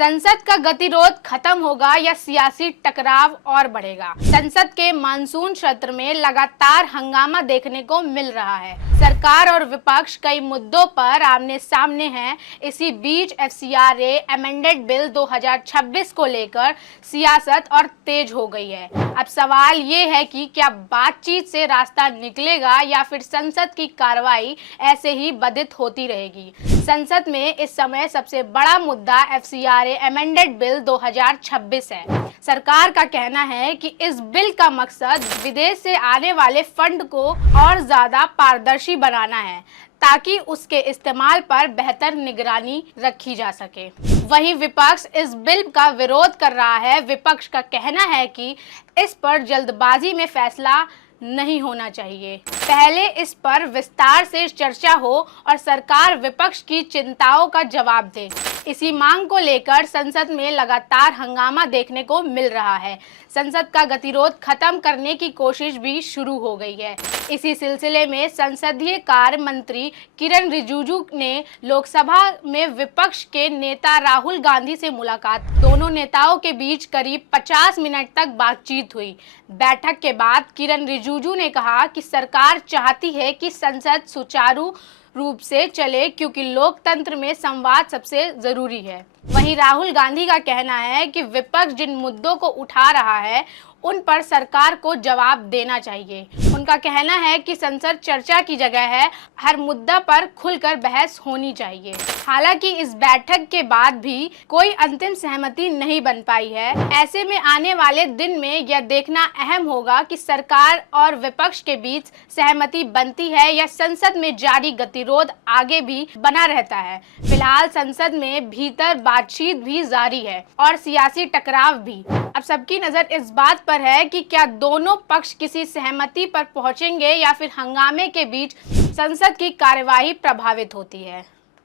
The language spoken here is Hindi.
संसद का गतिरोध खत्म होगा या सियासी टकराव और बढ़ेगा। संसद के मानसून सत्र में लगातार हंगामा देखने को मिल रहा है। सरकार और विपक्ष कई मुद्दों पर आमने सामने हैं। इसी बीच एफसीआरए अमेंडेड बिल 2026 को लेकर सियासत और तेज हो गई है। अब सवाल ये है कि क्या बातचीत से रास्ता निकलेगा या फिर संसद की कार्रवाई ऐसे ही बाधित होती रहेगी। संसद में इस समय सबसे बड़ा मुद्दा एफसीआरए अमेंडेड बिल 2026 है। सरकार का कहना है कि इस बिल का मकसद विदेश से आने वाले फंड को और ज्यादा पारदर्शी बनाना है ताकि उसके इस्तेमाल पर बेहतर निगरानी रखी जा सके। वहीं विपक्ष इस बिल का विरोध कर रहा है। विपक्ष का कहना है कि इस पर जल्दबाजी में फैसला नहीं होना चाहिए, पहले इस पर विस्तार से चर्चा हो और सरकार विपक्ष की चिंताओं का जवाब दे। इसी मांग को लेकर संसद में लगातार हंगामा देखने को मिल रहा है। संसद का गतिरोध खत्म करने की कोशिश भी शुरू हो गई है। इसी सिलसिले में संसदीय कार्य मंत्री किरण रिजिजू ने लोकसभा में विपक्ष के नेता राहुल गांधी से मुलाकात। दोनों नेताओं के बीच करीब 50 मिनट तक बातचीत हुई। बैठक के बाद किरण रिजिजू ने कहा कि सरकार चाहती है कि संसद सुचारू रूप से चले क्योंकि लोकतंत्र में संवाद सबसे जरूरी है। वहीं राहुल गांधी का कहना है कि विपक्ष जिन मुद्दों को उठा रहा है उन पर सरकार को जवाब देना चाहिए। उनका कहना है कि संसद चर्चा की जगह है, हर मुद्दा पर खुलकर बहस होनी चाहिए। हालांकि इस बैठक के बाद भी कोई अंतिम सहमति नहीं बन पाई है। ऐसे में आने वाले दिन में यह देखना अहम होगा कि सरकार और विपक्ष के बीच सहमति बनती है या संसद में जारी गतिरोध आगे भी बना रहता है। फिलहाल संसद में भीतर बातचीत भी जारी है और सियासी टकराव भी। अब सबकी नजर इस बात पर है कि क्या दोनों पक्ष किसी सहमति पर पहुंचेंगे या फिर हंगामे के बीच संसद की कार्यवाही प्रभावित होती है।